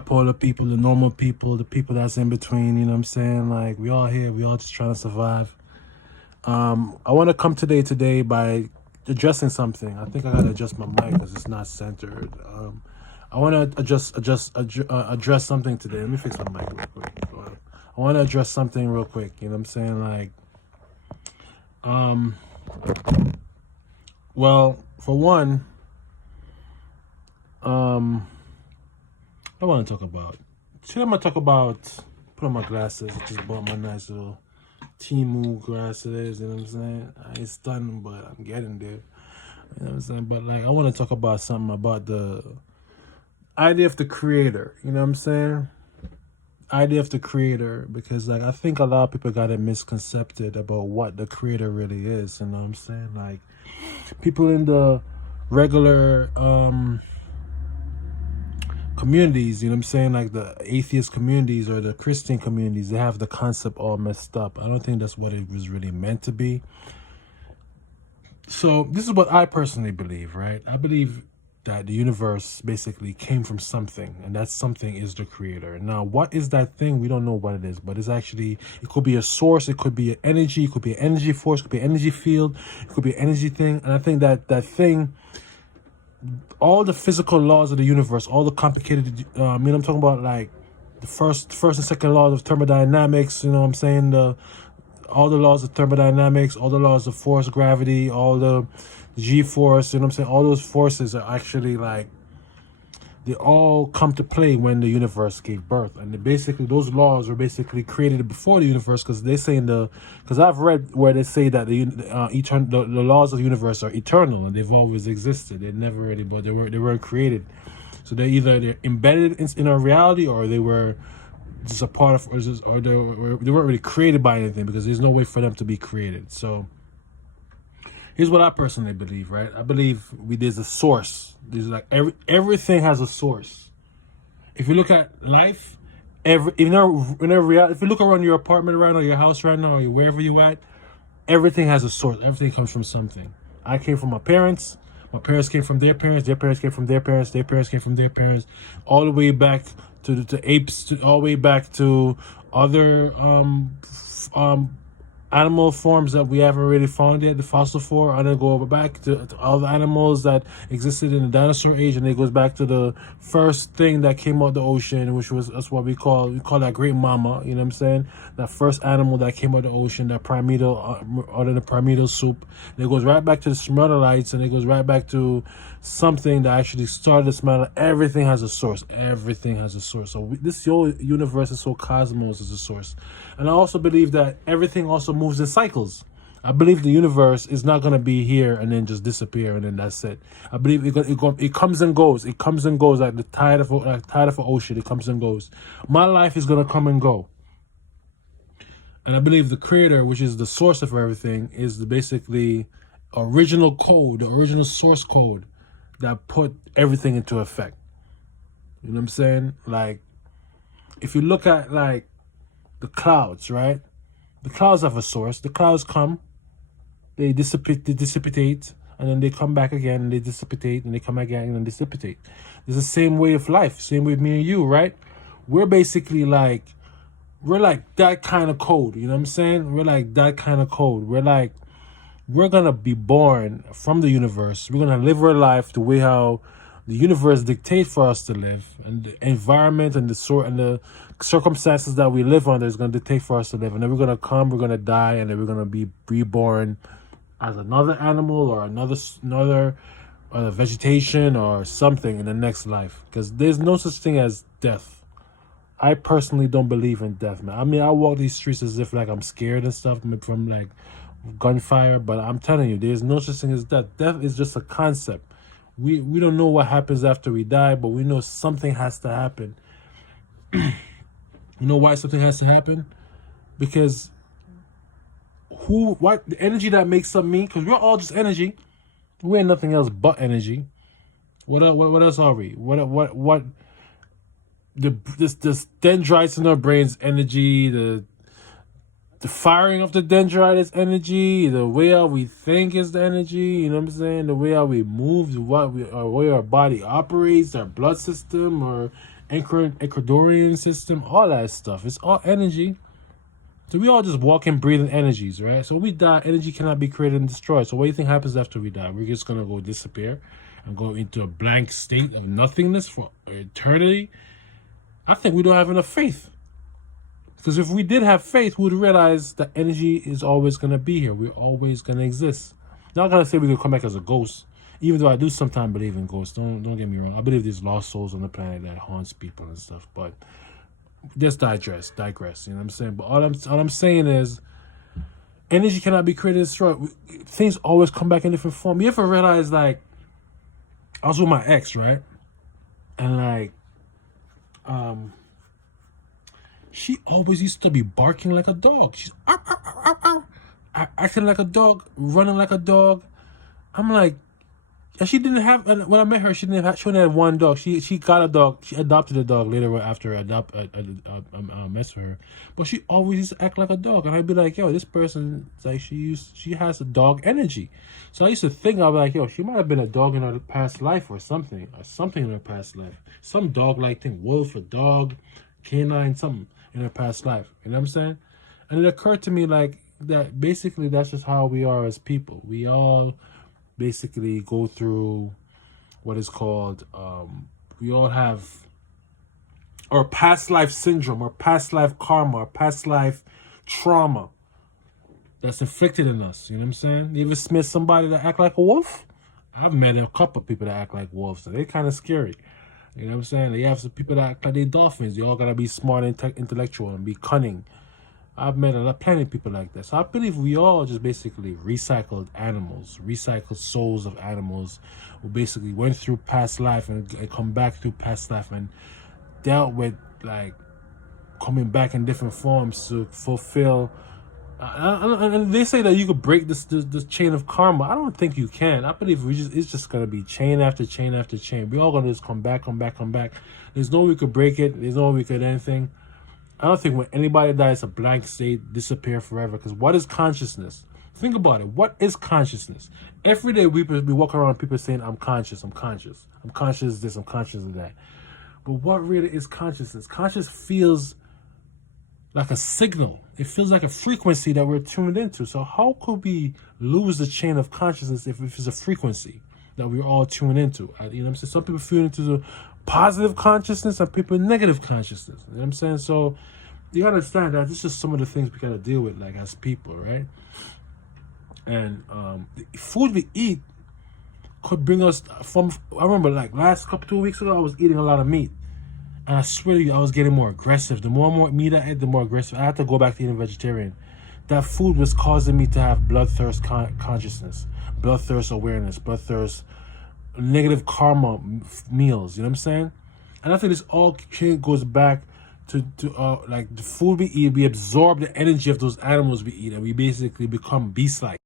bipolar people, the normal people, the people that's in between, you know what I'm saying? Like, we all here, we all just trying to survive. I want to come today by addressing something. I think I gotta adjust my mic because it's not centered. I want to address something today. Let me fix my mic real quick. I want to address something real quick. You know what I'm saying? Like, um, well, for one, um, I want to talk about. Today I'm gonna talk about. Put on my glasses. I just bought my nice little Timu glasses. You know what I'm saying? I ain't stunning, but I'm getting there. You know what I'm saying? But like, I want to talk about something about the idea of the creator. You know what I'm saying? Idea of the creator, because like I think a lot of people got it misconcepted about what the creator really is. You know what I'm saying? Like, people in the regular communities, you know what I'm saying, like the atheist communities or the Christian communities, they have the concept all messed up. I don't think that's what it was really meant to be. So this is what I personally believe, right? I believe that the universe basically came from something, and that something is the creator. Now, what is that thing? We don't know what it is, but it's actually, it could be a source, it could be an energy, it could be an energy force, it could be an energy field, it could be an energy thing. And I think that that thing, all the physical laws of the universe, all the complicated, I'm talking about, like the first and second laws of thermodynamics. You know what I'm saying? All the laws of thermodynamics, all the laws of force, gravity, all the G force. You know what I'm saying? All those forces are actually like, they all come to play when the universe gave birth, and basically those laws were basically created before the universe, because they say because I've read where they say that the laws of the universe are eternal and they've always existed. They never really, but they were created. So they're embedded in our reality, or they were just a part of, or they weren't really created by anything, because there's no way for them to be created. So here's what I personally believe, right? I believe there's a source. There's like everything has a source. If you look at life, if you look around your apartment right now, your house right now, or wherever you at, everything has a source. Everything comes from something. I came from my parents. My parents came from their parents. Their parents came from their parents. Their parents came from their parents. All the way back to the apes. All the way back to other animal forms that we haven't really found yet, the fossil form, and then go back to all the animals that existed in the dinosaur age, and it goes back to the first thing that came out the ocean, which was, that's what we call that great mama. You know what I'm saying? That first animal that came out the ocean, that primordial, out of the primordial soup. And it goes right back to the Smyrnalites, and it goes right back to something that actually started the smell. Everything has a source. Everything has a source. So this whole universe, this whole cosmos is a source. And I also believe that everything also moves in cycles. I believe the universe is not going to be here and then just disappear and then that's it. I believe it comes and goes. It comes and goes like the tide of an ocean. It comes and goes. My life is going to come and go. And I believe the creator, which is the source of everything, is the basically original code, the original source code that put everything into effect. You know what I'm saying? Like, if you look at like the clouds, right? The clouds have a source. The clouds come, they dissipate, and then they come back again, and they dissipate, and they come again, and then dissipate. It's the same way of life, same way with me and you, right? We're basically like, we're like that kind of code, you know what I'm saying? We're like that kind of code. We're gonna be born from the universe. We're gonna live our life the way how the universe dictates for us to live, and the environment and the circumstances that we live under is gonna dictate for us to live. And then we're gonna die, and then we're gonna be reborn as another animal or another vegetation or something in the next life. Because there's no such thing as death. I personally don't believe in death, man. I mean, I walk these streets as if like I'm scared and stuff from like gunfire, but I'm telling you, there's no such thing as death. Death is just a concept. We don't know what happens after we die, but we know something has to happen. You know why something has to happen? Because the energy that makes up me, because we're all just energy. We ain't nothing else but energy. What else are we? What this dendrites in our brains energy, the firing of the dendrite is energy, the way how we think is the energy, you know what I'm saying? The way how we move, the way our body operates, our blood system, or Ecuadorian system, all that stuff. It's all energy. So we all just walking, breathing energies, right? So when we die, energy cannot be created and destroyed. So what do you think happens after we die? We're just gonna go disappear and go into a blank state of nothingness for eternity. I think we don't have enough faith. Because if we did have faith, we would realize that energy is always gonna be here. We're always gonna exist. Not gonna say we're gonna come back as a ghost, even though I do sometimes believe in ghosts. Don't get me wrong. I believe there's lost souls on the planet that haunts people and stuff, but just digress. You know what I'm saying? But all I'm saying is, energy cannot be created and destroyed. Things always come back in different form. You ever realize, like, I was with my ex, right? And like, she always used to be barking like a dog. She's ow, ow, ow, ow, ow, acting like a dog, running like a dog. I'm like, and she didn't have. And when I met her, she only had one dog. She got a dog. She adopted a dog later after I messed with her. But she always used to act like a dog, and I'd be like, yo, this person, like, she has a dog energy. So I used to think, I'd be like, yo, she might have been a dog in her past life or something in her past life, some dog like thing, wolf or dog, canine, something in her past life. You know what I'm saying? And it occurred to me like that. Basically, that's just how we are as people. We all basically go through what is called, we all have our past life syndrome, or past life karma, or past life trauma that's inflicted in us. You know what I'm saying? You ever met somebody that act like a wolf? I've met a couple of people that act like wolves, and they're kind of scary. You know what I'm saying? You have some people that act like they dolphins. You all gotta be smart and intellectual and be cunning. I've met plenty of people like that. So I believe we all just basically recycled animals, recycled souls of animals who basically went through past life and come back through past life and dealt with, like, coming back in different forms to fulfill. And they say that you could break this chain of karma. I don't think you can. I believe it's just gonna be chain after chain after chain. We all gonna just come back. There's no way we could break it. There's no way we could anything. I don't think when anybody dies, a blank state, disappear forever. Because what is consciousness? Think about it. What is consciousness? Every day we walk around, people saying, I'm conscious. I'm conscious of this, I'm conscious of that. But what really is consciousness? Conscious feels like a signal. It feels like a frequency that we're tuned into. So how could we lose the chain of consciousness if it's a frequency that we're all tuned into? You know what I'm saying? Some people feel into the positive consciousness and people negative consciousness. You know what I'm saying? So you gotta understand that this is just some of the things we gotta deal with, like, as people, right? And the food we eat could bring us from. I remember, like, last 2 weeks ago, I was eating a lot of meat, and I swear to you, I was getting more aggressive. The more and more meat I ate, the more aggressive. I had to go back to eating vegetarian. That food was causing me to have bloodthirst consciousness, bloodthirst awareness, bloodthirst, negative karma meals. You know what I'm saying? And I think this all goes back to like the food we eat. We absorb the energy of those animals we eat, and we basically become beast-like.